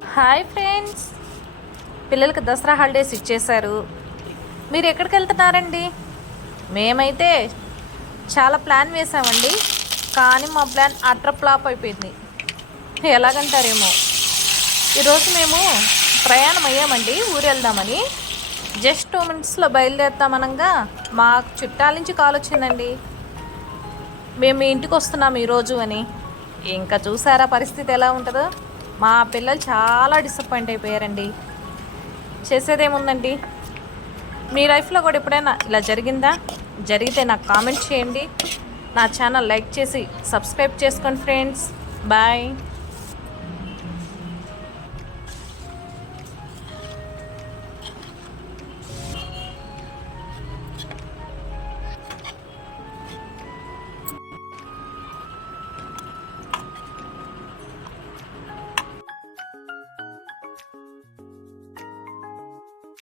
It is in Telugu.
హాయ్ ఫ్రెండ్స్, పిల్లలకి దసరా హాలిడేస్ ఇచ్చేశారు. మీరు ఎక్కడికి వెళ్తున్నారండి? మేమైతే చాలా ప్లాన్ వేసామండి, కానీ మా ప్లాన్ అట్ర ఫ్లాప్ అయిపోయింది. ఎలాగంటారేమో, ఈరోజు మేము ప్రయాణం అయ్యామండి ఊరు వెళ్దామని. జస్ట్ 2 మినిట్స్లో బయలుదేరుతామనగా మాకు చుట్టాల నుంచి కాల్ వచ్చిందండి, మేము మీ ఇంటికి వస్తున్నాం ఈరోజు అని. ఇంకా చూసారా పరిస్థితి ఎలా ఉంటుందో. మా పిల్లలు చాలా డిసప్పాయింట్ అయిపోయారండి. చేసేదేముందండి, మీ లైఫ్లో కూడా ఎప్పుడైనా ఇలా జరిగిందా? జరిగితే నాకు కామెంట్ చేయండి. నా ఛానల్ లైక్ చేసి సబ్స్క్రైబ్ చేసుకోండి ఫ్రెండ్స్. బాయ్.